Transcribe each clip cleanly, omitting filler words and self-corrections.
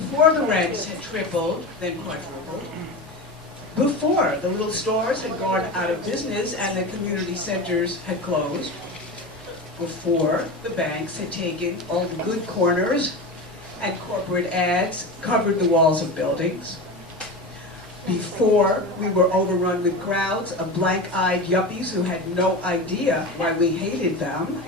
before the rents had tripled, then quadrupled, before the little stores had gone out of business and the community centers had closed, before the banks had taken all the good corners and corporate ads covered the walls of buildings, before we were overrun with crowds of blank-eyed yuppies who had no idea why we hated them,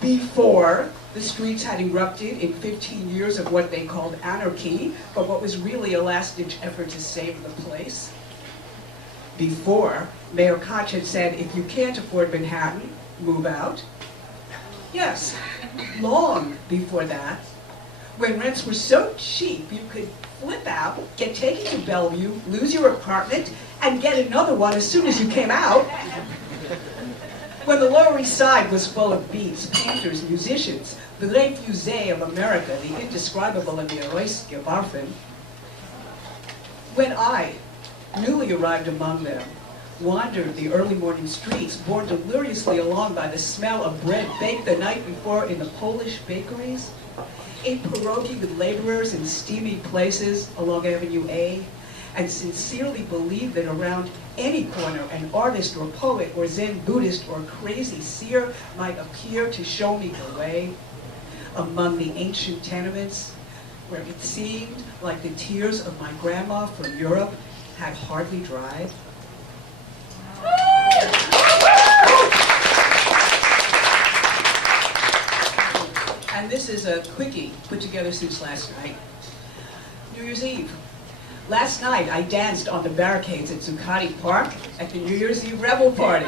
before the streets had erupted in 15 years of what they called anarchy, but what was really a last-ditch effort to save the place, before Mayor Koch had said, if you can't afford Manhattan, move out. Yes, long before that, when rents were so cheap you could flip out, get taken to Bellevue, lose your apartment, and get another one as soon as you came out. When the Lower East Side was full of beats, painters, musicians, the refugee of America, the indescribable and the herausgeworfen. When I, newly arrived among them, wandered the early morning streets, borne deliriously along by the smell of bread baked the night before in the Polish bakeries, ate pierogi with laborers in steamy places along Avenue A, and sincerely believed that around any corner an artist or poet or Zen Buddhist or crazy seer might appear to show me the way, among the ancient tenements where it seemed like the tears of my grandma from Europe had hardly dried. And this is a quickie put together since last night. New Year's Eve. Last night I danced on the barricades at Zuccotti Park at the New Year's Eve revel party.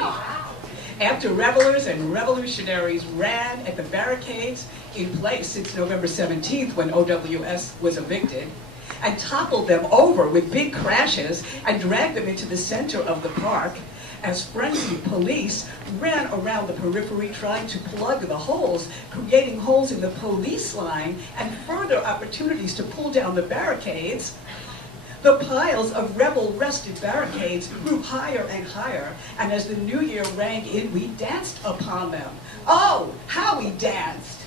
After revelers and revolutionaries ran at the barricades in place since November 17th when OWS was evicted, and toppled them over with big crashes and dragged them into the center of the park, as frenzied police ran around the periphery trying to plug the holes, creating holes in the police line and further opportunities to pull down the barricades, the piles of rebel-rested barricades grew higher and higher, and as the new year rang in, we danced upon them. Oh, how we danced!